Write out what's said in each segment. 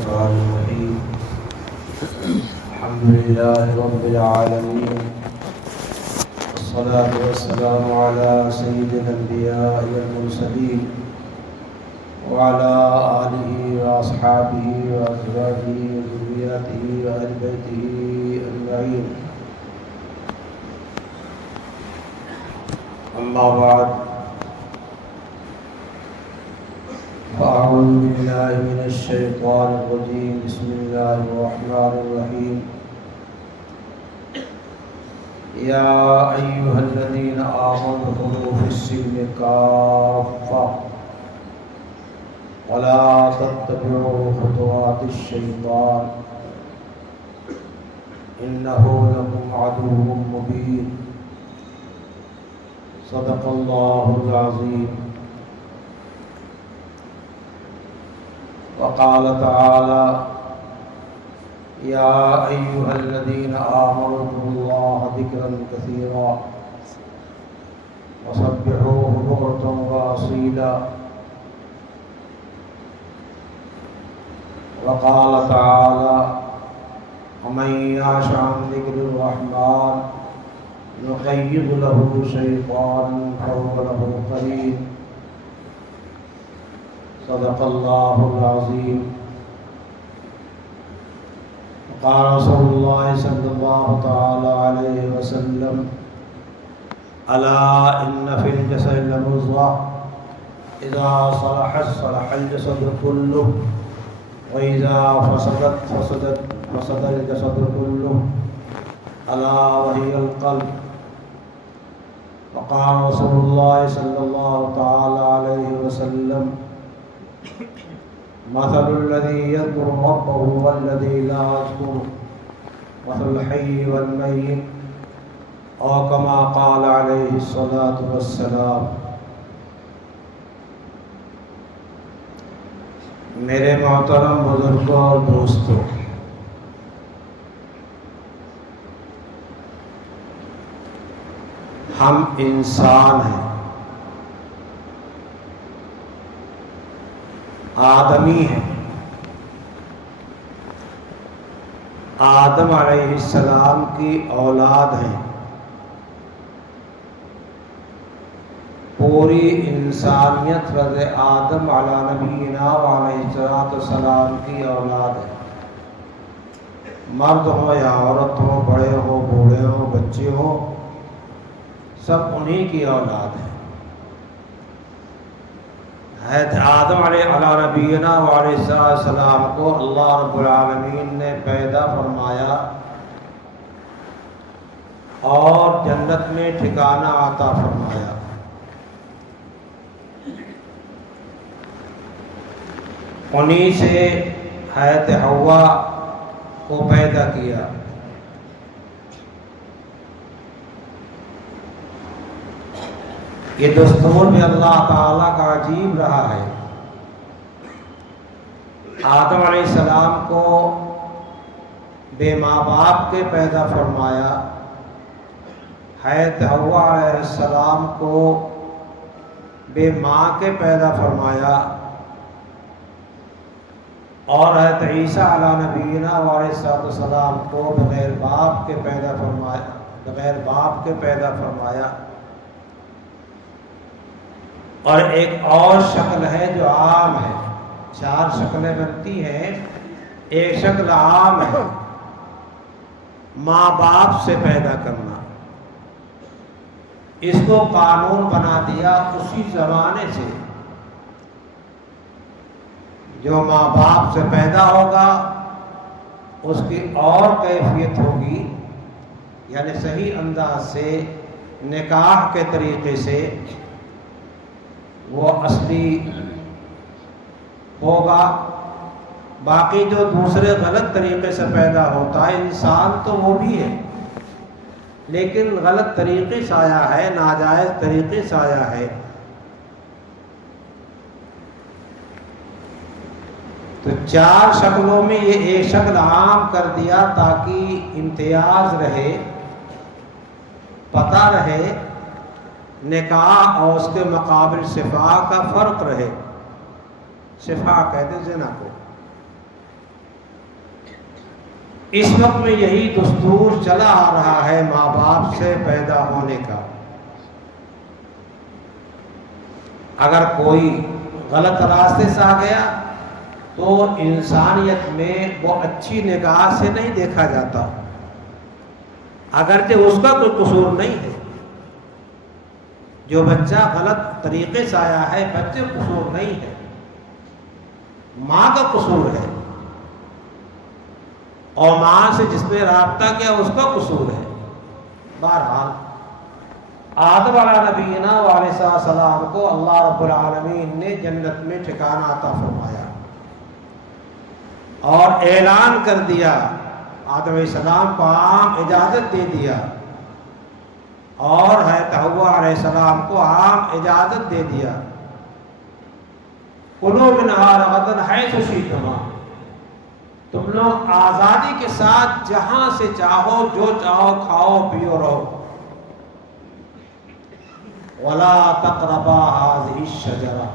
الرحمن الرحيم الحمد لله رب العالمين والصلاة والسلام على سيد الأنبياء والمرسلين وعلى آله وأصحابه وأزواجه وذرياته وأهل بيته أجمعين. أما بعد فأعوذ بالله من الشيطان الرجيم. بسم الله الرحمن الرحيم. يا أيها الذين آمنوا ادخلوا في السلم كافة ولا تتبعوا خطوات الشيطان إنه لكم عدو مبين. صدق الله العظيم. وقال تعالى يا أيها الذين آمنوا اذكروا الله ذكرا كثيرا وسبحوه بكرة وأصيلا. وقال تعالى ومن يعش عن ذكر الرحمن نقيض له شيطانا فهو له قرين. صدق الله العظيم. وقال رسول الله صلى الله تعالى عليه وسلم ألا إن في الجسد لمضغة إذا صلحت صلح الجسد كله وإذا فسد الجسد كله ألا وهي القلب. وقال رسول الله صلى الله تعالى عليه وسلم مثل الذي يذكر ربه والذي لا يذكره مثل الحي والميت أو كما قال عليه الصلاة والسلام. میرے محترم بزرگوں اور دوستوں، ہم انسان ہیں، آدمی ہیں. آدم علیہ السلام کی اولاد ہیں. پوری انسانیت رض آدم علی نبینا علیہ السلام کی اولاد ہے. مرد ہو یا عورت ہو، بڑے ہو بوڑھے ہو بچے ہو، سب انہی کی اولاد ہیں. حضرت آدم علیہ نبینا علیہ السلام کو اللہ رب العالمین نے پیدا فرمایا اور جنت میں ٹھکانہ عطا فرمایا. انہی سے حضرت حوا کو پیدا کیا. یہ دستور بھی اللہ تعالیٰ کا عجیب رہا ہے. آدم علیہ السلام کو بے ماں باپ کے پیدا فرمایا. حضرت حوا علیہ السلام کو بے ماں کے پیدا فرمایا اور حضرت عیسیٰ علیہ نبینا علیہ السلام کو بغیر باپ کے پیدا فرمایا. اور ایک اور شکل ہے جو عام ہے. 4 شکلیں بنتی ہیں، ایک شکل عام ہے، ماں باپ سے پیدا کرنا. اس کو قانون بنا دیا اسی زمانے سے. جو ماں باپ سے پیدا ہوگا اس کی اور کیفیت ہوگی، یعنی صحیح انداز سے نکاح کے طریقے سے وہ اصلی ہوگا. باقی جو دوسرے غلط طریقے سے پیدا ہوتا ہے، انسان تو وہ بھی ہے لیکن غلط طریقے سے آیا ہے، ناجائز طریقے سے آیا ہے. تو 4 شکلوں میں یہ ایک شکل عام کر دیا تاکہ امتیاز رہے، پتہ رہے نکاح اور اس کے مقابل شفاء کا فرق رہے. شفاء کہتے زنا کو. اس وقت میں یہی دستور چلا آ رہا ہے ماں باپ سے پیدا ہونے کا. اگر کوئی غلط راستے سے آ گیا تو انسانیت میں وہ اچھی نگاہ سے نہیں دیکھا جاتا، اگرچہ اس کا کوئی قصور نہیں ہے. جو بچہ غلط طریقے سے آیا ہے بچے قصور نہیں ہے، ماں کا قصور ہے، اور ماں سے جس نے رابطہ کیا اس کا قصور ہے. بہرحال آدم علیہ نبینا علیہ السلام کو اللہ رب العالمین نے جنت میں ٹھکانہ عطا فرمایا اور اعلان کر دیا. آدم علیہ السلام کو عام اجازت دے دیا اور حضرت حوا علیہ السلام کو عام اجازت دے دیا. کلوا منہا رغدا حیث شئتما، تم لوگ آزادی کے ساتھ جہاں سے چاہو جو چاہو کھاؤ پیو رہو. وَلَا تَقْرَبَا هَٰذِهِ الشَّجَرَةَ،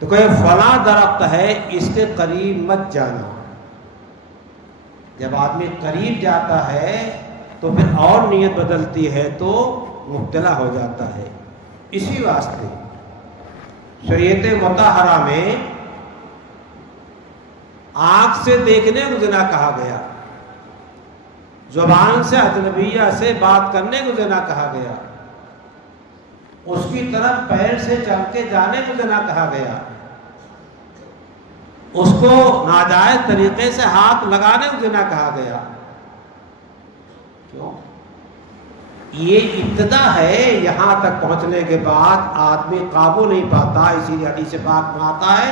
تو کوئی فلاں درخت ہے اس کے قریب مت جانا. جب آدمی قریب جاتا ہے تو پھر اور نیت بدلتی ہے تو مبتلا ہو جاتا ہے. اسی واسطے شریعت مطہرہ میں آنکھ سے دیکھنے کو زنا کہا گیا، زبان سے اجنبیہ سے بات کرنے کو زنا کہا گیا، اس کی طرف پیر سے چل کے جانے کو زنا کہا گیا، اس کو ناجائز طریقے سے ہاتھ لگانے کو زنا کہا گیا. کیوں؟ یہ ابتدا ہے، یہاں تک پہنچنے کے بعد آدمی قابو نہیں پاتا. اسی لیے حدیث پاک میں آتا ہے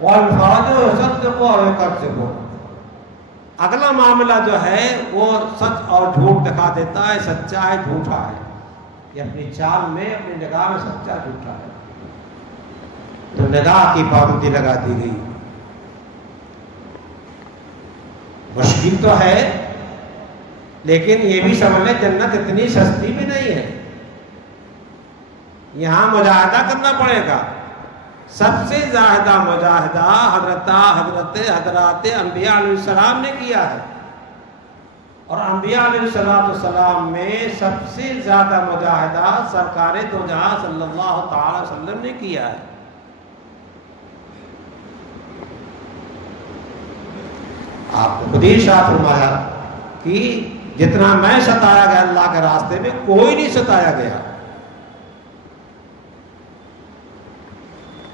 وَالْفَرْجُ يُصَدِّقُ وَيُكَذِّبُ، اگلا معاملہ جو ہے وہ سچ اور جھوٹ دکھا دیتا ہے، سچا ہے جھوٹا ہے. یہ اپنی چال میں اپنی نگاہ میں سچا جھوٹا ہے. تو نگاہ کی پابندی لگا دی گئی. مشکل تو ہے لیکن یہ بھی سمجھ لیں جنت اتنی سستی بھی نہیں ہے. یہاں مجاہدہ کرنا پڑے گا. سب سے زیادہ مجاہدہ حضرات انبیاء علیہ السلام نے کیا ہے، اور انبیاء علیہ السلام میں سب سے زیادہ مجاہدہ سرکار دو جہاں صلی اللہ تعالی وسلم نے کیا ہے. آپ کو خود ہی ارشاد فرمایا کہ جتنا میں ستایا گیا اللہ کے راستے میں کوئی نہیں ستایا گیا.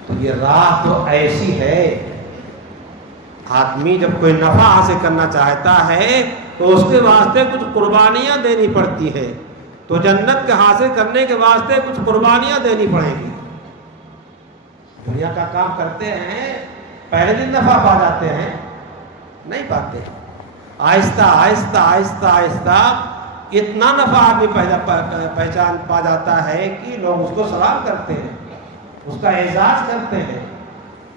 تو یہ راہ تو ایسی ہے، آدمی جب کوئی نفع حاصل کرنا چاہتا ہے تو اس کے واسطے کچھ قربانیاں دینی پڑتی ہے. تو جنت کے حاصل کرنے کے واسطے کچھ قربانیاں دینی پڑیں گی. دنیا کا کام کرتے ہیں پہلے دن نفع پا جاتے ہیں؟ نہیں پاتے. آہستہ آہستہ آہستہ آہستہ اتنا نفع آدمی پہچان پا جاتا ہے کہ لوگ اس کو سلام کرتے ہیں، اس کا اعزاز کرتے ہیں.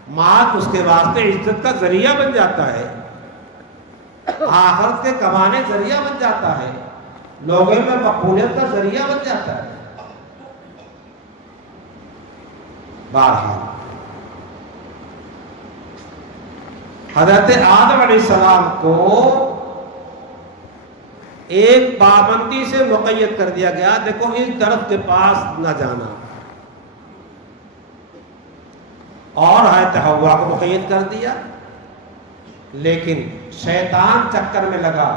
مال اس کے واسطے عزت کا ذریعہ بن جاتا ہے، آخرت کے کمانے ذریعہ بن جاتا ہے، لوگوں میں مقبولیت کا ذریعہ بن جاتا ہے. بہرحال حضرت آدم علیہ السلام کو ایک پابندی سے مقید کر دیا گیا، دیکھو اس درخت کے پاس نہ جانا، اور حضرت حوا کو مقید کر دیا. لیکن شیطان چکر میں لگا.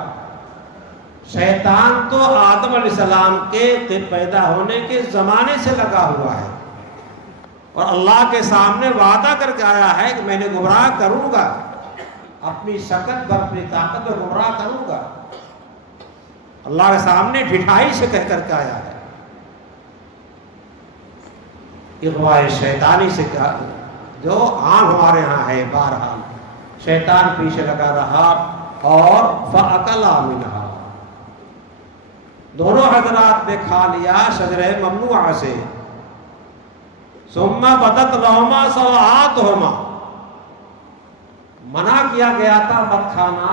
شیطان تو آدم علیہ السلام کے پیدا ہونے کے زمانے سے لگا ہوا ہے، اور اللہ کے سامنے وعدہ کر کے آیا ہے کہ میں نے گمراہ کروں گا، اپنی شکل پر اپنی طاقت پر گمراہ کروں گا. اللہ کے سامنے ڈھٹائی سے کہہ کر کے آیا ہے. اغواء شیطانی سے کہا جو عام ہمارے ہاں ہے. بہرحال شیطان پیچھے لگا رہا اور فَأَكَلَا مِنْهَا، دونوں حضرات نے کھا لیا شجرہ ممنوعہ سے. ثُمَّ بَدَتْ لَهُمَا سَوْآتُهُمَا، منع کیا گیا تھا مت کھانا.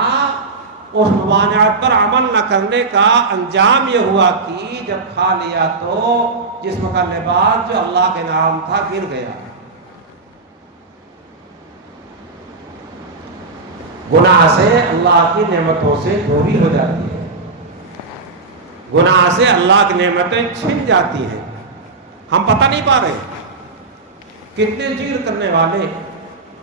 اس ممانعت پر عمل نہ کرنے کا انجام یہ ہوا کہ جب کھا لیا تو جسم کا لباس جو اللہ کے نام تھا گر گیا. گناہ سے اللہ کی نعمتوں سے دوری ہو جاتی ہے، گناہ سے اللہ کی نعمتیں چھن جاتی ہیں، ہم پتہ نہیں پا رہے۔ کتنے ذکر کرنے والے،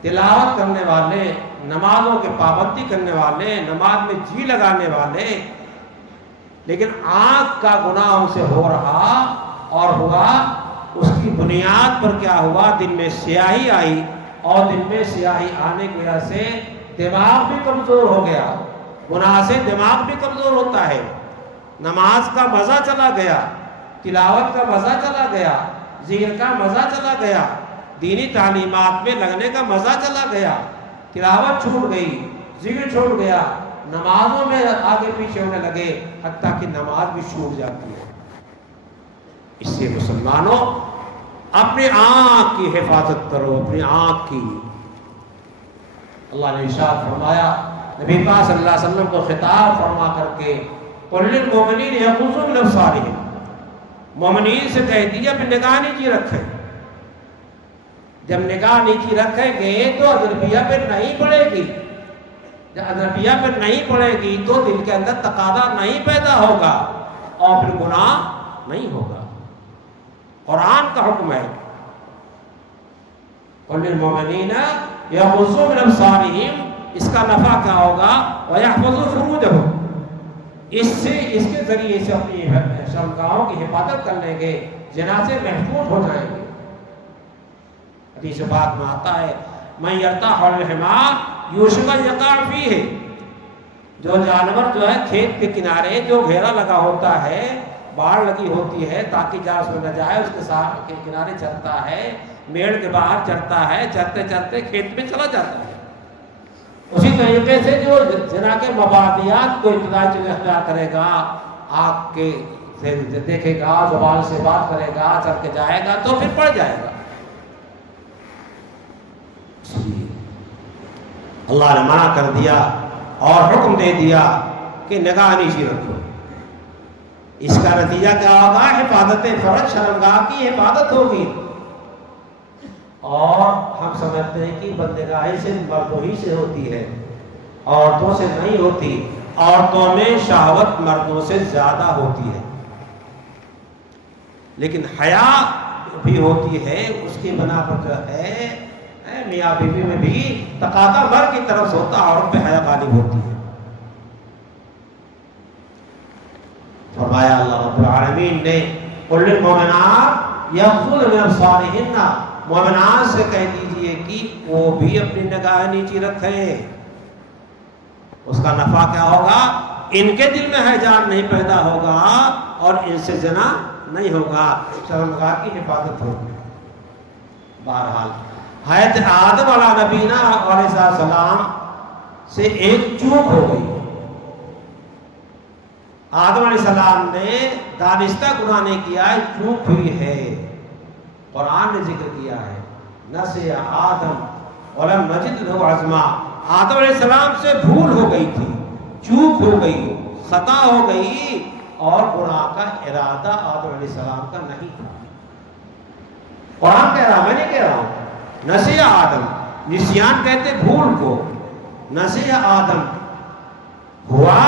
تلاوت کرنے والے، نمازوں کے پابندی کرنے والے، نماز میں جی لگانے والے، لیکن آنکھ کا گناہ ان سے ہو رہا، اور ہوا اس کی بنیاد پر کیا ہوا، دل میں سیاہی آئی، اور دل میں سیاہی آنے کی وجہ سے دماغ بھی کمزور ہو گیا۔ گناہ سے دماغ بھی کمزور ہوتا ہے، نماز کا مزہ چلا گیا، تلاوت کا مزہ چلا گیا، ذکر کا مزہ چلا گیا، دینی تعلیمات میں لگنے کا مزہ چلا گیا، تلاوت چھوٹ گئی، ذکر چھوٹ گیا، نمازوں میں آگے پیچھے ہونے لگے، حتیٰ کہ نماز بھی چھوٹ جاتی ہے۔ اس سے مسلمانوں اپنی آنکھ کی حفاظت کرو، اپنی آنکھ کی۔ اللہ نے ارشاد فرمایا، نبی پاک صلی اللہ علیہ وسلم کو خطاب فرما کر کے، قُلْ لِلْمُؤْمِنِينَ يَغُضُّوا مِنْ أَبْصَارِهِمْ، مومنین سے کہہ دیا اپنی نگاہ نیچی رکھیں۔ جب نگاہ نیچی رکھیں گے تو اجنبیہ پہ نہیں پڑے گی، جب اجنبیہ پہ نہیں پڑے گی تو دل کے اندر تقاضا نہیں پیدا ہوگا، اور پھر گناہ نہیں ہوگا۔ قرآن کا حکم ہے، قُلْ لِلْمُؤْمِنِينَ يَغُضُّوا مِنْ أَبْصَارِهِمْ، اس کا نفع کیا ہوگا، وَيَحْفَظُوا فُرُوجَهُمْ، اس کے ذریعے سے اپنی شرمگاہوں کی حفاظت کر لیں گے، زنا سے محفوظ ہو جائیں گے۔ حدیث بات میں آتا ہے، مَن يَرْتَعْ حَوْلَ الْحِمَارِ يُوشِكُ أَن يَقَعَ فِيهِ، جو جانور جو ہے کھیت کے کنارے جو گھیرا لگا ہوتا ہے، باڑ لگی ہوتی ہے تاکہ جانور اس میں نہ جائے، اس کے ساتھ کے کنارے چلتا ہے، میڑ کے باہر چڑھتا ہے، چلتے چلتے کھیت میں چلا جاتا ہے۔ اسی طریقے سے جو زنا کے مبادیات کو ابتدائی چیز اختیار کرے گا، آنکھ کے دیکھے گا، زبان سے بات کرے گا، چل کے جائے گا تو پھر پڑ جائے گا۔ اللہ نے منع کر دیا اور حکم دے دیا کہ نگاہ نیچی رکھو۔ اس کا نتیجہ کیا ہوگا، حفاظت فرج، شرمگاہ کی حفاظت ہوگی۔ اور ہم سمجھتے ہیں کہ بندگاہی صرف مردوں ہی سے ہوتی ہے، عورتوں سے نہیں ہوتی، عورتوں میں شہوت مردوں سے زیادہ ہوتی ہے، لیکن حیا بھی ہوتی ہے، اس کی بنا پر جو ہے میاں بیوی میں بھی تقاضا مرد کی طرف سے ہوتا ہے، عورت پہ حیا غالب ہوتی ہے۔ فرمایا اللہ رب العالمین نے، قُلْ لِلْمُؤْمِنَاتِ يَغْضُضْنَ مِنْ أَبْصَارِهِنَّ، مومنات سے کہہ دیجئے کہ وہ بھی اپنی نگاہ نیچی رکھیں۔ اس کا نفع کیا ہوگا، ان کے دل میں ہیجان نہیں پیدا ہوگا، اور ان سے زنا نہیں ہوگا، شرمگاہ کی حفاظت ہوگی۔ بہرحال حضرت آدم علیہ نبینا علیہ السلام سے ایک چوک ہو گئی۔ آدم علیہ السلام نے دانستہ گناہ نہیں کیا، چوک ہوئی ہے، قرآن نے ذکر کیا ہے، نسیَ آدم وَلَمْ نَجِدْ لَهُ عَزْمًا، آدم علیہ السلام سے بھول ہو گئی تھی، چوک ہو گئی، خطا ہو گئی، اور گناہ کا ارادہ آدم علیہ السلام کا نہیں تھا۔ قرآن کہہ رہا، میں نہیں کہہ رہا ہوں۔ نسیَ آدم، نسیان کہتے بھول کو، نسیَ آدم ہوا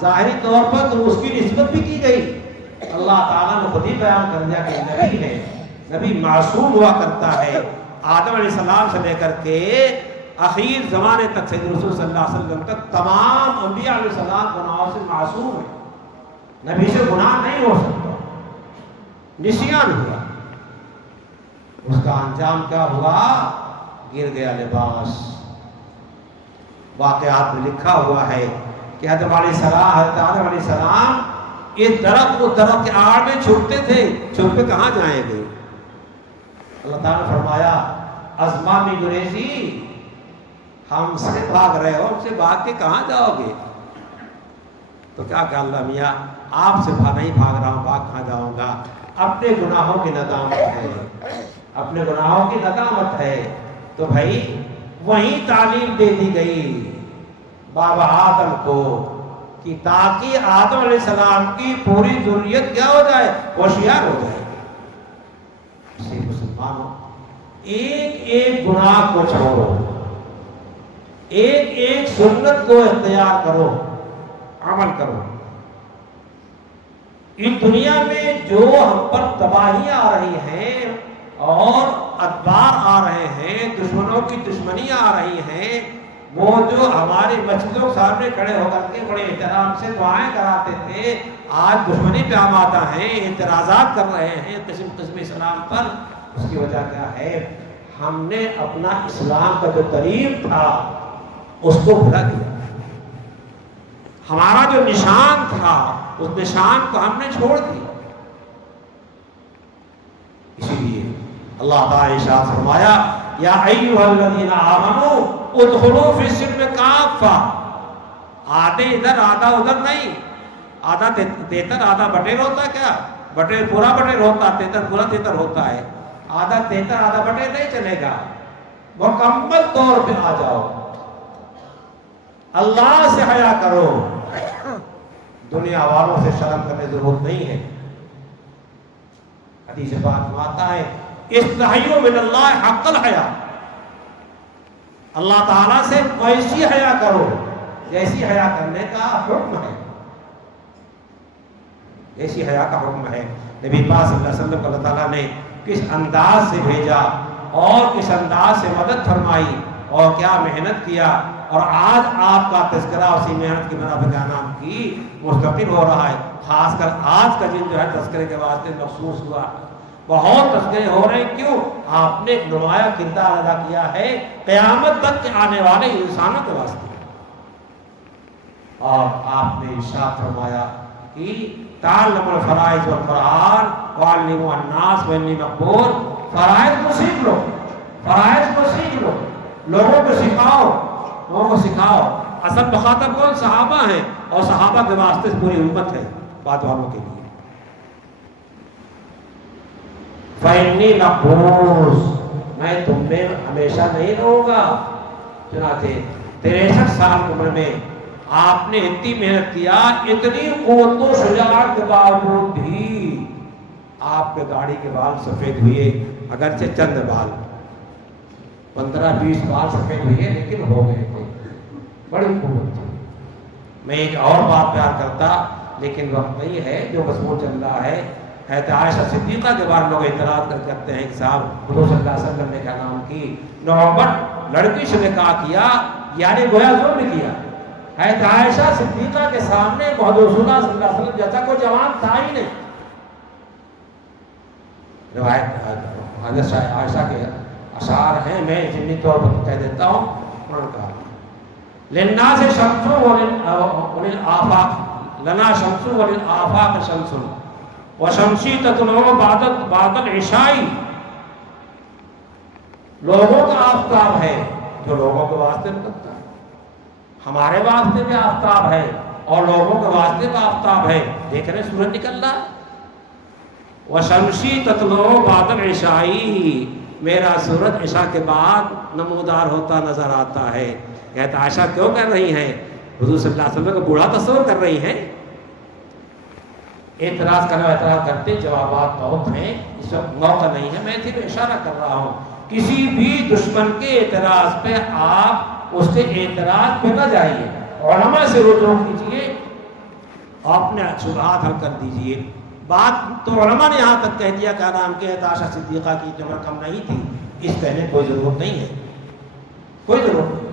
ظاہری طور پر تو اس کی نسبت بھی کی گئی، اللہ تعالیٰ نے خود ہی بیان کر دیا کہ نبی ہے، نبی معصوم ہوا کرتا ہے۔ آدم علیہ السلام سے لے کر کے اخیر زمانے تک سید رسول صلی اللہ علیہ وسلم تک تمام انبیاء علیہ السلام گناہوں سے معصوم ہیں، نبی سے گناہ نہیں ہو سکتا۔ نسیان ہوا، اس کا انجام کیا ہوا، گر گیا لباس۔ واقعات میں لکھا ہوا ہے کہ حضرت آدم علیہ السلام اس درخت کو درخت کے آڑ میں چھپتے تھے، چھپ کے کہاں جائیں گے؟ اللہ تعالیٰ نے فرمایا، ازمامی گریزی، ہم سے بھاگ رہے ہو، ہم سے بھاگ کے کہاں جاؤ گے؟ تو کیا کہ اللہ میاں آپ سے نہیں بھاگ رہا ہوں، بھاگ کہاں جاؤں گا؟ اپنے گناہوں کی ندامت ہے، اپنے گناہوں کی ندامت ہے۔ تو بھائی وہیں تعلیم دے دی گئی بابا آدم کو کہ تاکہ آدم علیہ السلام کی پوری ذریت کیا ہو جائے، ہوشیار ہو جائے۔ مسلمانوں، ایک ایک گناہ کو چھوڑو، ایک ایک سنت کو اختیار کرو، عمل کرو۔ اس دنیا میں جو ہم پر تباہیاں آ رہی ہیں اور ادبار آ رہے ہیں، دشمنوں کی دشمنیاں آ رہی ہیں، وہ جو ہماری مسجدوں کے سامنے کھڑے ہو کر کے بڑے احترام سے دعائیں کراتے تھے، آج دشمنی پہ آمادہ ہیں، اعتراضات کر رہے ہیں قسم قسم اسلام پر۔ اس کی وجہ کیا ہے؟ ہم نے اپنا اسلام کا جو قریب تھا اس کو بھلا دیا، ہمارا جو نشان تھا اس نشان کو ہم نے چھوڑ دیا۔ اسی لیے اللہ تعالی نے ارشاد فرمایا، یا ایھا الذین آمنوا ادخلوا فی السلم کافہ، آدھے ادھر آدھا ادھر نہیں، آدھا تیتر آدھا بٹیر ہوتا کیا؟ بٹیر پورا بٹیر ہوتا، تیتر پورا تیتر ہوتا ہے۔ آدھا تیتر آدھا بٹیر نہیں چلے گا، مکمل طور پہ آ جاؤ، اللہ سے حیا کرو، دنیا والوں سے شرم کرنے کی ضرورت نہیں ہے۔ حدیث پاک میں آتا ہے، استحیوا من اللہ حق الحیا، اللہ تعالیٰ سے ویسی حیا کرو جیسی حیا کرنے کا حکم ہے، جیسی حیا کا حکم ہے۔ نبی پاک صلی اللہ علیہ وسلم کو اللہ تعالیٰ نے کس انداز سے بھیجا اور کس انداز سے مدد فرمائی اور کیا محنت کیا، اور آج آپ کا تذکرہ اسی محنت کی بنا پہ کیا نام کی مستقل ہو رہا ہے۔ خاص کر آج کا دن جو ہے تذکرے کے واسطے مخصوص ہوا، بہت تذکرے ہو رہے ہیں۔ کیوں؟ آپ نے ایک نمایاں کردار ادا کیا ہے قیامت تک کے آنے والے انسانوں کے واسطے، اور آپ نے ارشاد فرمایا کہ تعلموا الفرائض والقرآن وعلموا الناس وانی مقبول، فرائض کو سیکھ لو، فرائض کو سیکھ لو، لوگوں کو سکھاؤ، لوگوں کو سکھاؤ۔ اصل مخاطب کون؟ صحابہ ہیں، اور صحابہ کے واسطے پوری امت ہے بات والوں کے لیے۔ فإنی مقبوض، میں تم میں ہمیشہ نہیں رہوں گا۔ چنانچہ 63 سال کی عمر میں آپ نے اتنی محنت کیا، اتنی قوت و شجاعت کے باوجود بھی آپ کے داڑھی کے بال سفید ہوئے، اگرچہ چند بال 15-20 بال سفید ہوئے لیکن ہو گئے تھے، بڑی قوت تھی۔ میں ایک اور بات بیان کرتا لیکن وقت نہیں ہے، جو مضمون چل رہا ہے حضرت عائشہ صدیقہ کے بارے میں لوگ اعتراض کرتے ہیں کہ صاحب حضور صلی اللہ علیہ وسلم نے کیا نام کی نوبت لڑکی سے نکاح کیا، یعنی گویا ظلم کیا۔ حضرت عائشہ صدیقہ کے سامنے محمد رسول اللہ صلی اللہ علیہ وسلم جیسا کوئی جوان تھا ہی نہیں۔ روایت حضرت عائشہ کے اشعار ہیں، میں جنی طور پر کہہ دیتا ہوں۔ قرآن کا للناس شمس وللآفاق، لنا شمس وللآفاق شمس وشمسی تطلع بعد العشاء، لوگوں کا آفتاب ہے جو لوگوں کے واسطے نکلتا ہے، ہمارے واسطے بھی آفتاب ہے اور لوگوں کے واسطے بھی آفتاب ہے۔ دیکھ رہے سورج نکل رہا ہے، وشمسی تطلع بعد العشاء، میرا سورج عشاء کے بعد نمودار ہوتا نظر آتا ہے۔ کہتا عائشہ کیوں کر رہی ہیں؟ حضور صلی اللہ علیہ وسلم کو بوڑھا تصور کر رہی ہیں؟ اعتراض کرتے جوابات بہت ہیں، اس وقت موقع نہیں ہے، میں صرف اشارہ کر رہا ہوں۔ کسی بھی دشمن کے اعتراض پہ آپ اس سے اعتراض پہ نہ جائیے، علماء سے رجوع کیجیے، اپنے شبہات حل کر دیجیے۔ بات تو علماء نے یہاں تک کہہ دیا کیا نام کہ عائشہ صدیقہ کی عمر کم نہیں تھی، اس کہنے کوئی ضرورت نہیں ہے، کوئی ضرورت نہیں۔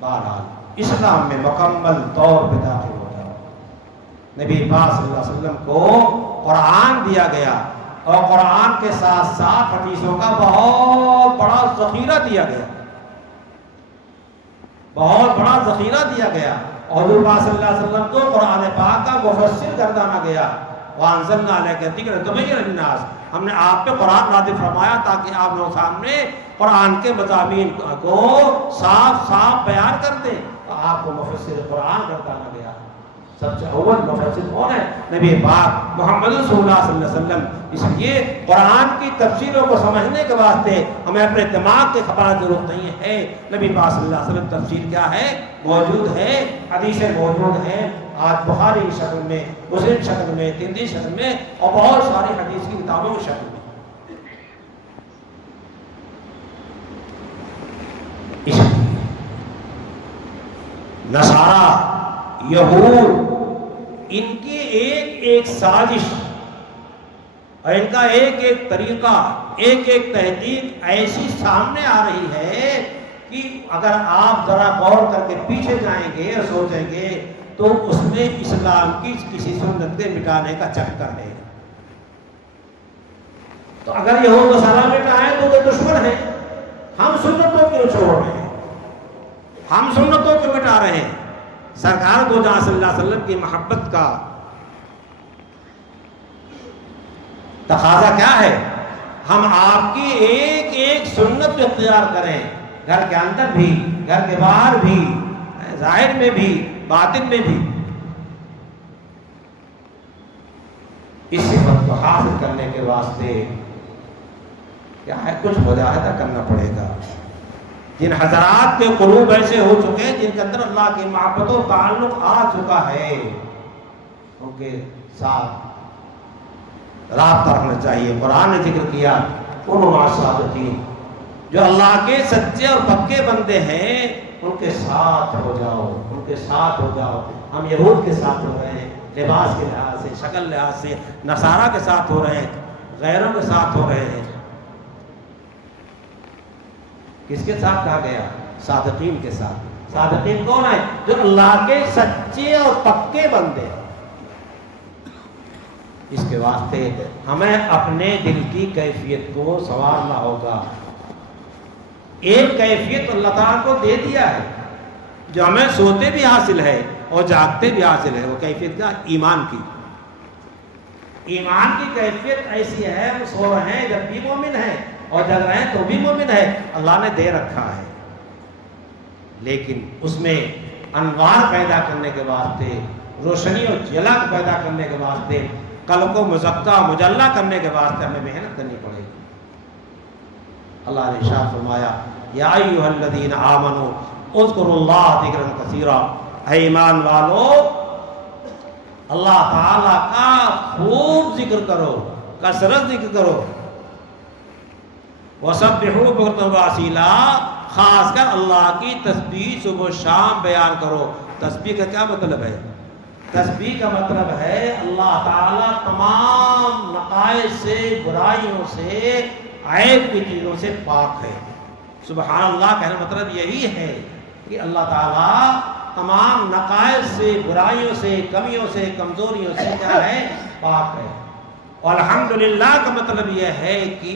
بہرحال اسلام میں مکمل طور پہ داخل ہو جاؤ۔ نبی پاک صلی اللہ علیہ وسلم کو قرآن دیا گیا اور قرآن کے ساتھ ساتھ حدیثوں کا بہت بڑا ذخیرہ دیا گیا، بہت بڑا ذخیرہ دیا گیا، اور حضور پاک صلی اللہ علیہ وسلم کو قرآن پاک کا مفسر گردانا گیا۔ وَأَنزَلْنَا عَلَيْكَ الذِّكْرَ لِتُبَيِّنَ لِلنَّاسِ، ہم نے آپ پہ قرآن نازل فرمایا تاکہ آپ لوگ سامنے قرآن کے مضامین کو صاف صاف بیان کر دیں، تو آپ کو مفسر قرآن گردانا گیا۔ سب سے اول مفسر کون ہے؟ نبی پاک محمد رسول اللہ صلی اللہ علیہ وسلم۔ اس لیے قرآن کی تفسیروں کو سمجھنے کے واسطے ہمیں اپنے دماغ کے خبرات ضرورت نہیں ہے۔ نبی پاک صلی اللہ علیہ وسلم تفسیر کیا ہے؟ موجود ہے، حدیثیں موجود ہیں، آج بخاری کی شکل میں، مسلم شکل میں، ترمذی شکل میں، اور بہت ساری حدیث کی کتابوں کی شکل میں۔ اس لیے نصارہ، یہود، ان کی ایک ایک سازش اور ان کا ایک ایک طریقہ، ایک ایک تحقیق ایسی سامنے آ رہی ہے کہ اگر آپ ذرا غور کر کے پیچھے جائیں گے اور سوچیں گے تو اس میں اسلام کی کسی سنت کے مٹانے کا چکر ہے۔ تو اگر یہود نصارہ مٹائیں تو وہ دشمن ہیں، ہم سنتوں کیوں چھوڑ رہے ہیں؟ ہم سنتوں کیوں مٹا رہے ہیں؟ سرکار دو جہاں صلی اللہ علیہ وسلم کی محبت کا تقاضا کیا ہے؟ ہم آپ کی ایک ایک سنت کو اختیار کریں، گھر کے اندر بھی، گھر کے باہر بھی، ظاہر میں بھی، باطن میں بھی۔ اس صفت کو حاصل کرنے کے واسطے کیا ہے؟ کچھ مجاہدہ کرنا پڑے گا۔ جن حضرات کے قلوب ایسے ہو چکے ہیں، جن کے اندر اللہ کی محبت و تعلق آ چکا ہے، ان کے ساتھ رابطہ رکھنا چاہیے۔ قرآن نے ذکر کیا کونوا مع الصادقین، جو اللہ کے سچے اور پکے بندے ہیں ان کے ساتھ ہو جاؤ، ان کے ساتھ ہو جاؤ۔ ہم یہود کے ساتھ ہو رہے ہیں، لباس کے لحاظ سے، شکل لحاظ سے، نصارہ کے ساتھ ہو رہے ہیں، غیروں کے ساتھ ہو رہے ہیں۔ کس کے ساتھ کہا گیا؟ صادقین کے ساتھ۔ صادقین کون ہے؟ جو اللہ کے سچے اور پکے بندے ہیں۔ اس کے واسطے ہمیں اپنے دل کی کیفیت کو سنوارنا ہوگا۔ ایک کیفیت اللہ تعالیٰ کو دے دیا ہے جو ہمیں سوتے بھی حاصل ہے اور جاگتے بھی حاصل ہے۔ وہ کیفیت کیا؟ ایمان کی۔ ایمان کی کیفیت ایسی ہے، ہم سو رہے ہیں جب بھی مومن ہیں اور جگ رہے ہیں تو بھی مومن ہے، اللہ نے دے رکھا ہے۔ لیکن اس میں انوار پیدا کرنے کے واسطے، روشنی اور جلک پیدا کرنے کے واسطے، قلب کو مزکہ مجلہ کرنے کے واسطے ہمیں محنت کرنی پڑے گی۔ اللہ نے ارشاد فرمایا یا ایھا الذین آمنوا اذکروا اللہ ذکرا کثیرا، اے ایمان والو اللہ تعالیٰ کا خوب ذکر کرو، کثرت ذکر کرو۔ وسبحوا بکرۃ واسیلا، خاص کر اللہ کی تسبیح صبح و شام بیان کرو۔ تسبیح کا کیا مطلب ہے؟ تسبیح کا مطلب ہے اللہ تعالیٰ تمام نقائص سے، برائیوں سے، عیب کی چیزوں سے پاک ہے۔ سبحان اللہ کہنے کا مطلب یہی ہے کہ اللہ تعالیٰ تمام نقائص سے، برائیوں سے، کمیوں سے، کمزوریوں سے کیا ہے؟ پاک ہے۔ اور الحمدللہ کا مطلب یہ ہے کہ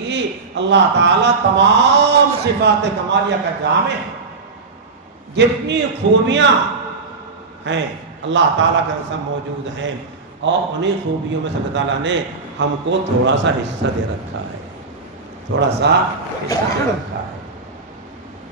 اللہ تعالیٰ تمام صفات کمالیہ کا جامع ہے۔ جتنی خوبیاں ہیں اللہ تعالیٰ کے سب موجود ہیں، اور انہیں خوبیوں میں سے اللہ تعالیٰ نے ہم کو تھوڑا سا حصہ دے رکھا ہے، تھوڑا سا حصہ دے رکھا ہے۔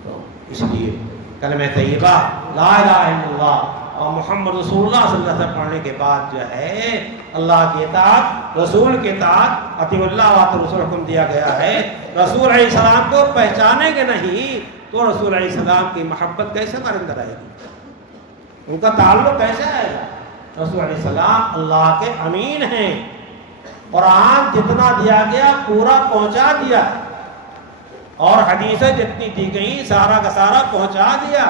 تو اس لیے کلمہ طیبہ لا الہ الا اللہ اور محمد رسول اللہ صلی اللہ علیہ وسلم پڑھنے کے بعد جو ہے اللہ کی اطاعت، رسول کی اطاعت، اطیعوا اللہ واطیعوا الرسول حکم دیا گیا ہے۔ رسول علیہ السلام کو پہچانیں گے نہیں تو رسول علیہ السلام کی محبت کیسے ہمارے اندر آئے گی؟ ان کا تعلق کیسے آئے گا؟ رسول علیہ السلام اللہ کے امین ہیں، قرآن جتنا دیا گیا پورا پہنچا دیا، اور حدیثیں جتنی دی گئیں سارا کا سارا پہنچا دیا۔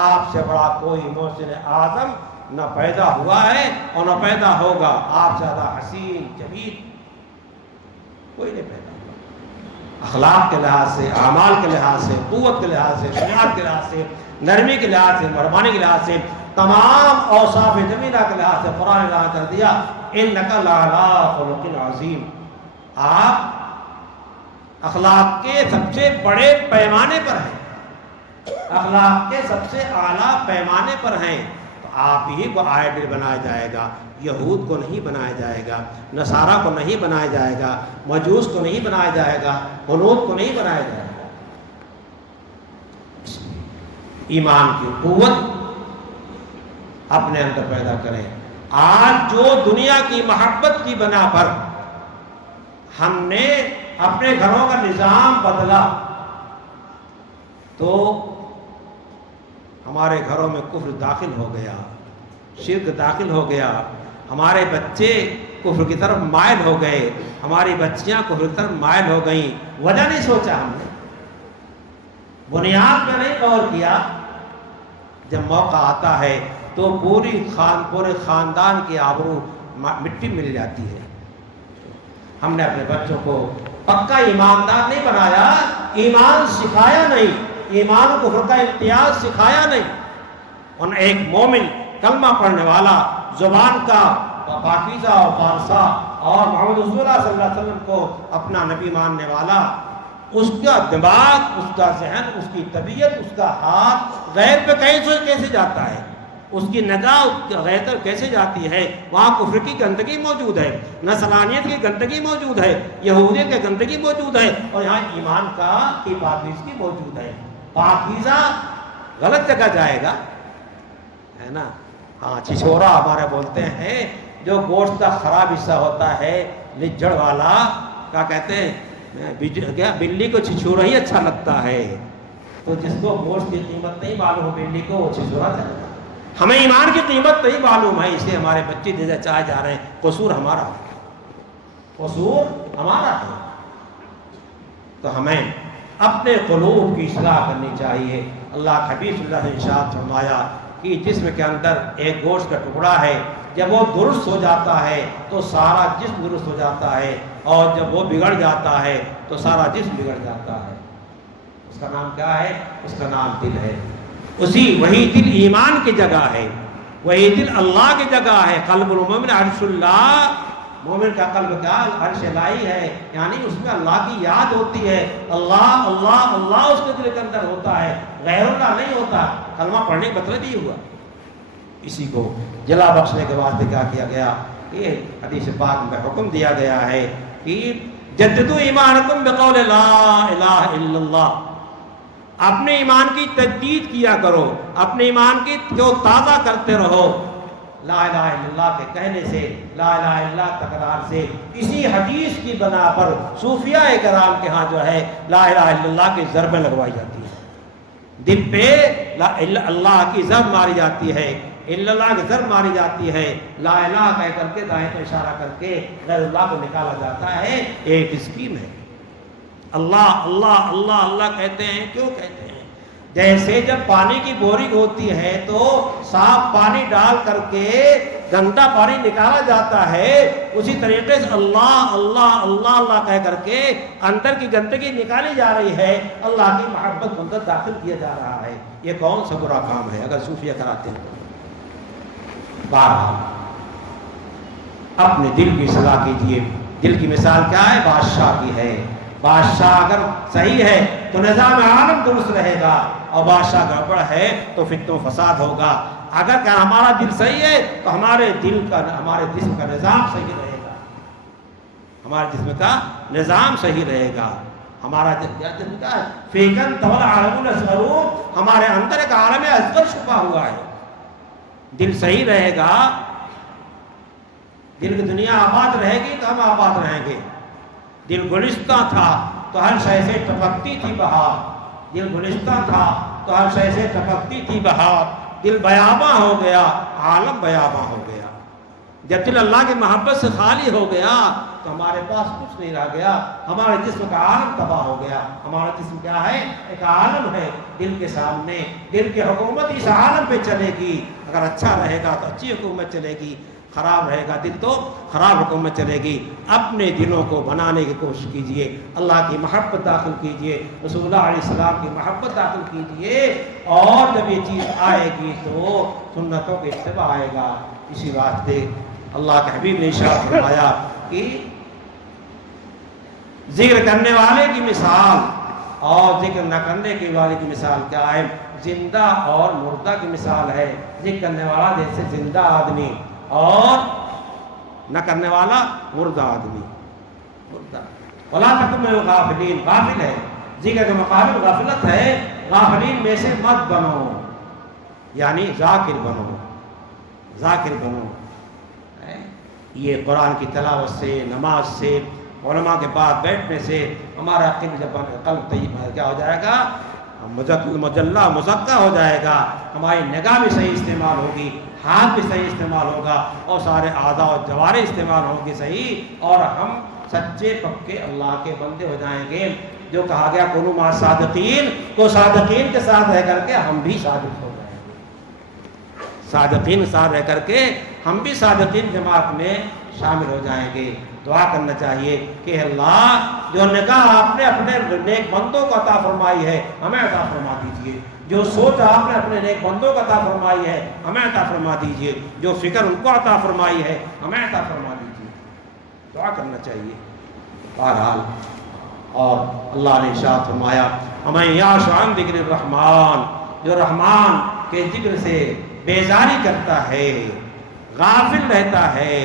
آپ سے بڑا کوئی محسن اعظم نہ پیدا ہوا ہے اور نہ پیدا ہوگا، آپ سے زیادہ حسین جمیل کوئی نہیں پیدا ہوا۔ اخلاق کے لحاظ سے، اعمال کے لحاظ سے، قوت کے لحاظ سے، بنیاد کے لحاظ سے، نرمی کے لحاظ سے، مہربانی کے لحاظ سے، تمام اوصاف جمیلہ کے لحاظ سے قرآن نے کر دیا انک لعلی خلق عظیم۔ آپ اخلاق کے سب سے بڑے پیمانے پر ہیں، اخلاق کے سب سے اعلیٰ پیمانے پر ہیں، تو آپ ہی کو آئیڈل بنایا جائے گا، یہود کو نہیں بنایا جائے گا، نصارہ کو نہیں بنایا جائے گا، مجوس کو نہیں بنایا جائے گا، ہنود کو نہیں بنایا جائے گا۔ ایمان کی قوت اپنے اندر پیدا کریں۔ آج جو دنیا کی محبت کی بنا پر ہم نے اپنے گھروں کا نظام بدلا تو ہمارے گھروں میں کفر داخل ہو گیا، شرک داخل ہو گیا، ہمارے بچے کفر کی طرف مائل ہو گئے، ہماری بچیاں کفر کی طرف مائل ہو گئیں۔ وجہ نہیں سوچا ہم نے، بنیاد پہ نہیں غور کیا، جب موقع آتا ہے تو پورے خاندان کی آبرو مٹی مل جاتی ہے۔ ہم نے اپنے بچوں کو پکا ایماندار نہیں بنایا، ایمان سکھایا نہیں، ایمان کو فرقہ امتیاز سکھایا نہیں۔ اور ایک مومن کلمہ پڑھنے والا، زبان کا پاکیزہ اور خالصہ، اور محمد رسول اللہ صلی اللہ علیہ وسلم کو اپنا نبی ماننے والا، اس کا دماغ، اس کا ذہن، اس کی طبیعت، اس کا ہاتھ غیر پہ کیسے جاتا ہے، اس کی نگاہ غیر پر کیسے جاتی ہے؟ وہاں کفر کی گندگی موجود ہے، نصرانیت کی گندگی موجود ہے، یہودیت کی گندگی موجود ہے، اور یہاں ایمان کی پاکیزگی موجود ہے۔ پاکیزہ غلط جگہ جائے گا، ہے نا؟ ہاں، چھچھورا ہمارے بولتے ہیں، جو گوشت کا خراب حصہ ہوتا ہے، لجڑ والا، کیا کہتے ہیں، بلی کو چھچھورا ہی اچھا لگتا ہے۔ تو جس کو گوشت کی قیمت نہیں معلوم ہو بلی کو، وہ چھچھورا چلے گا۔ ہمیں ایمان کی قیمت نہیں معلوم ہے، اس لیے ہمارے بچے جیسے چاہے جا رہے ہیں۔ قصور ہمارا ہے۔ تو ہمیں اپنے قلوب کی اصلاح کرنی چاہیے۔ اللہ حبیب صلی اللہ علیہ وسلم نے ارشاد فرمایا کہ جسم کے اندر ایک گوشت کا ٹکڑا ہے، جب وہ درست ہو جاتا ہے تو سارا جسم درست ہو جاتا ہے، اور جب وہ بگڑ جاتا ہے تو سارا جسم بگڑ جاتا ہے۔ اس کا نام کیا ہے؟ اس کا نام دل ہے۔ وہی دل ایمان کی جگہ ہے، وہی دل اللہ کی جگہ ہے۔ قلب المؤمن عرش اللہ، مومن کا قلب کیا؟ عرش الہی ہے، یعنی اس میں اللہ کی یاد ہوتی ہے، اللہ اللہ اللہ اس کے دل کے اندر ہوتا ہے، غیر اللہ نہیں ہوتا۔ کلمہ پڑھنے کا مطلب ہی ہوا۔ اسی کو جلا بخشنے کے واسطے کیا کیا گیا؟ یہ حدیث پاک میں حکم دیا گیا ہے کہ جددوا ایمانکم بقول لا الہ الا اللہ، اپنے ایمان کی تجدید کیا کرو، اپنے ایمان کی جو تازہ کرتے رہو، لا الہ الا اللہ کے کہنے سے، لا الہ الا اللہ تکرار سے۔ اسی حدیث کی بنا پر صوفیاء کرام کے ہاں جو ہے لا الہ الا اللہ کی ضربیں لگوائی جاتی ہیں، دل پہ اللہ کی ضرب ماری جاتی ہے، الا اللہ کی ضرب ماری جاتی ہے، لا الہ کہہ کر کے دائیں کو اشارہ کر کے غیر اللہ کو نکالا جاتا ہے۔ ایک اسکیم ہے۔ اللہ اللہ اللہ اللہ کہتے ہیں، کیوں کہتے ہیں؟ جیسے جب پانی کی بورنگ ہوتی ہے تو صاف پانی ڈال کر کے گندا پانی نکالا جاتا ہے، اسی طریقے سے اللہ اللہ اللہ اللہ کہہ کر کے اندر کی گندگی نکالی جا رہی ہے، اللہ کی محبت کو اندر داخل کیا جا رہا ہے۔ یہ کون سا برا کام ہے اگر صوفیہ کراتے ہیں؟ بہرحال اپنے دل کی اصلاح کیجیے۔ دل کی مثال کیا ہے؟ بادشاہ کی ہے۔ بادشاہ اگر صحیح ہے تو نظام عالم درست رہے گا، اور بادشاہ گڑبڑ ہے تو فتنہ و فساد ہوگا۔ اگر کہ ہمارا دل صحیح ہے تو ہمارے جسم کا نظام صحیح رہے گا، ہمارے جسم کا نظام صحیح رہے گا۔ ہمارا جسم کا فیکن طول عالم الاصغر، ہمارے اندر ایک عالم اصغر چھپا ہوا ہے۔ دل صحیح رہے گا، دل کی دنیا آباد رہے گی تو ہم آباد رہیں گے۔ دل گلستہ تھا تو ہر شے سے ٹپکتی تھی بہار، دل گلستہ تھا تو ہر شے سے ٹپکتی تھی بہار، دل بیاباں ہو گیا، عالم بیاباں ہو گیا۔ جب دل اللہ کی محبت سے خالی ہو گیا تو ہمارے پاس کچھ نہیں رہ گیا، ہمارے جسم کا عالم تباہ ہو گیا۔ ہمارا جسم کیا ہے؟ ایک عالم ہے دل کے سامنے، دل کی حکومت اس عالم پہ چلے گی۔ اگر اچھا رہے گا تو اچھی حکومت چلے گی، خراب رہے گا دل تو خراب حکومت چلے گی۔ اپنے دلوں کو بنانے کی کوشش کیجئے، اللہ کی محبت داخل کیجئے، رسول اللہ علیہ السلام کی محبت داخل کیجئے، اور جب یہ چیز آئے گی تو سنتوں کے اتباع آئے گا۔ اسی واسطے اللہ کے حبیب نے ارشاد فرمایا کہ ذکر کرنے والے کی مثال اور ذکر نہ کرنے کے والے کی مثال کیا ہے؟ زندہ اور مردہ کی مثال ہے۔ ذکر کرنے والا جیسے زندہ آدمی، اور نہ کرنے والا مردہ آدمی، مردہ۔ وَلَا تَكُن مِنَ الْغَافِلِينَ، غافل ہے، ذکر کے مقابل غفلت ہے، غافلین میں سے مت بنو، یعنی ذاکر بنو، ذاکر بنو۔ یہ قرآن کی تلاوت سے، نماز سے، علماء کے بعد بیٹھنے سے ہمارا قلب طیب کیا ہو جائے گا؟ مجلہ مزکہ ہو جائے گا، ہماری نگاہ بھی صحیح استعمال ہوگی، ہاتھ بھی صحیح استعمال ہوگا، اور سارے اعضاء و جوارح استعمال ہوں گے صحیح، اور ہم سچے پکے اللہ کے بندے ہو جائیں گے۔ جو کہا گیا کونوا مع الصادقین، تو صادقین کے ساتھ رہ کر کے ہم بھی صادق ہو جائیں گے۔ صادقین کے ساتھ رہ کر کے ہم بھی صادقین جماعت میں شامل ہو جائیں گے۔ دعا کرنا چاہیے کہ اللہ جو نگاہ آپ نے اپنے نیک بندوں کو عطا فرمائی ہے ہمیں عطا فرما دیجئے، جو سوچ آپ نے اپنے نیک بندوں کو عطا فرمائی ہے ہمیں عطا فرما دیجئے، جو فکر ان کو عطا فرمائی ہے ہمیں عطا فرما دیجئے۔ دعا کرنا چاہیے بہرحال۔ اور اللہ نے ارشاد فرمایا ہمیں یعش عن ذکر الرحمن، جو رحمان کے ذکر سے بیزاری کرتا ہے، غافل رہتا ہے،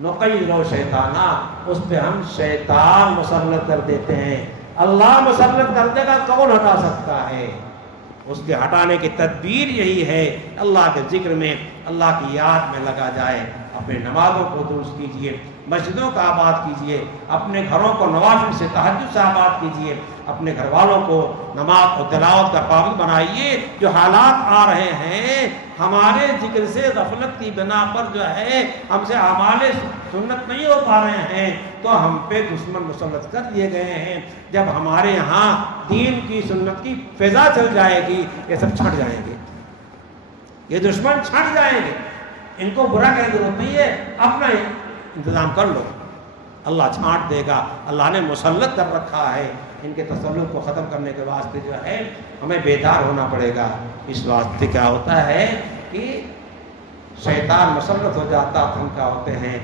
نقیض شیطانہ، اس پہ ہم شیطان مسلط کر دیتے ہیں۔ اللہ مسلط کر دے گا، کون ہٹا سکتا ہے؟ اس کے ہٹانے کی تدبیر یہی ہے، اللہ کے ذکر میں، اللہ کی یاد میں لگا جائے۔ اپنے نمازوں کو درست کیجئے، مسجدوں کا آباد کیجئے، اپنے گھروں کو نوافل سے تہجد سے آباد کیجئے، اپنے گھر والوں کو نماز اور تلاوت کا پابند بنائیے۔ جو حالات آ رہے ہیں ہمارے ذکر سے غفلت کی بنا پر جو ہے ہم سے اعمال سنت نہیں ہو پا رہے ہیں، تو ہم پہ دشمن مسلط کر دیے گئے ہیں۔ جب ہمارے ہاں دین کی سنت کی فضا چل جائے گی یہ سب چھٹ جائیں گے، یہ دشمن چھٹ جائیں گے۔ ان کو برا کہنے کی ضرورت نہیں ہے، اپنا انتظام کر لو، اللہ چھانٹ دے گا۔ اللہ نے مسلط کر رکھا ہے، ان کے تسلط کو ختم کرنے کے واسطے جو ہے ہمیں بیدار ہونا پڑے گا۔ اس واسطے کیا ہوتا ہے کہ شیطان مسلط ہو جاتا، تھنکا ہوتے ہیں،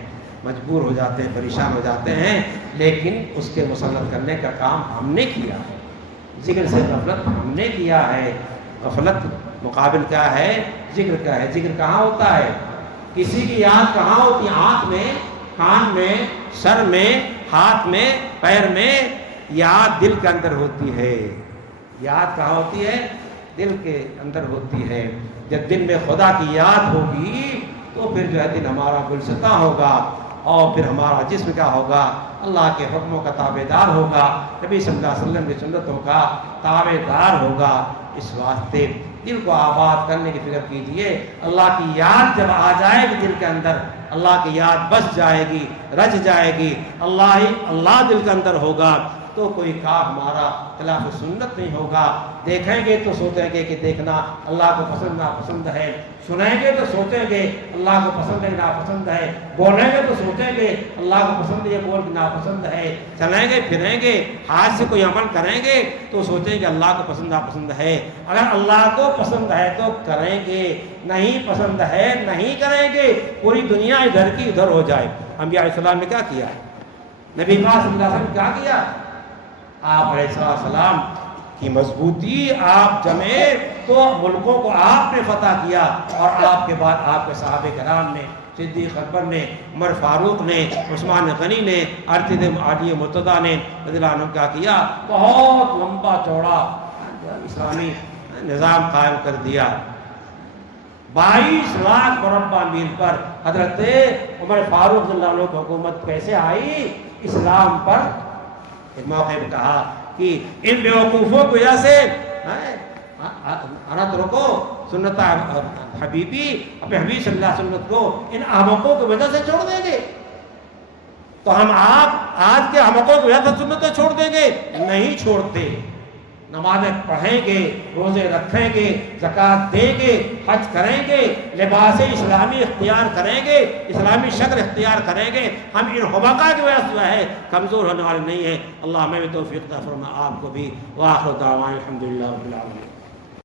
مجبور ہو جاتے ہیں، پریشان ہو جاتے ہیں، لیکن اس کے مسلط کرنے کا کام ہم نے کیا ہے۔ ذکر سے غفلت ہم نے کیا ہے۔ غفلت مقابل کیا ہے؟ ذکر کا ہے۔ ذکر کہاں ہوتا ہے؟ کسی کی یاد کہاں ہوتی ہے؟ آنکھ میں، کان میں، سر میں، ہاتھ میں، پیر میں۔ یاد دل کے اندر ہوتی ہے۔ یاد کہاں ہوتی ہے؟ دل کے اندر ہوتی ہے۔ جب دل میں خدا کی یاد ہوگی تو پھر جو ہے دل ہمارا گلستہ ہوگا، اور پھر ہمارا جسم کیا ہوگا؟ اللہ کے حکموں کا تابع دار ہوگا، نبی صلی اللہ علیہ وسلم کی سنتوں کا تابع دار ہوگا۔ اس واسطے دل کو آباد کرنے کی فکر کیجئے۔ اللہ کی یاد جب آ جائے گی دل کے اندر، اللہ کی یاد بس جائے گی، رچ جائے گی، اللہ دل کے اندر ہوگا، تو کوئی کام ہمارا خلاف سنت نہیں ہوگا۔ دیکھیں گے تو سوچیں گے کہ دیکھنا اللہ کو پسند ناپسند ہے، سنیں گے تو سوچیں گے اللہ کو پسند ہے ناپسند ہے، بولیں گے تو سوچیں گے اللہ کو پسند ہے یہ بول ناپسند ہے، چلیں گے پھریں گے، ہاتھ سے کوئی عمل کریں گے تو سوچیں گے اللہ کو پسند ناپسند ہے۔ اگر اللہ کو پسند ہے تو کریں گے، نہیں پسند ہے نہیں کریں گے، پوری دنیا ادھر کی ادھر ہو جائے۔ انبیاء علیہ السلام نے کیا کیا؟ نبی پاک صلی اللہ علیہ وسلم کیا کیا؟ آپ علیہ السلام کی مضبوطی آپ جمے تو ملکوں کو آپ نے فتح کیا، اور آپ کے بعد آپ کے صحابہ کرام نے، صدیق اکبر نے، عمر فاروق نے، عثمان غنی نے، ارشد عالی مرتضیٰ نے رضی اللہ عنہ کیا کیا؟ بہت لمبا چوڑا اسلامی نظام قائم کر دیا۔ 22 لاکھ مربع میل پر حضرت عمر فاروق رضی اللہ عنہ کی حکومت کیسے آئی؟ اسلام پر ایک موقع پہ کہا کہ ان بیوقوفوں کی وجہ سے انت رکو سنت حبیبی، اپنے حبیب صلی اللہ علیہ وسلم کو ان احمقوں کی وجہ سے چھوڑ دیں گے؟ تو ہم آج کے احمقوں کی وجہ سے سنتیں چھوڑ دیں گے؟ نہیں چھوڑتے۔ نمازیں پڑھیں گے، روزے رکھیں گے، زکوٰۃ دیں گے، حج کریں گے، لباس اسلامی اختیار کریں گے، اسلامی شکل اختیار کریں گے۔ ہم ان حمقاء کی وجہ سے جو ہے کمزور ہونے والے نہیں ہیں۔ اللہ ہمیں بھی توفیق عطا فرمائے، آپ کو بھی۔ وآخر دعوانا الحمدللہ رب العالمین۔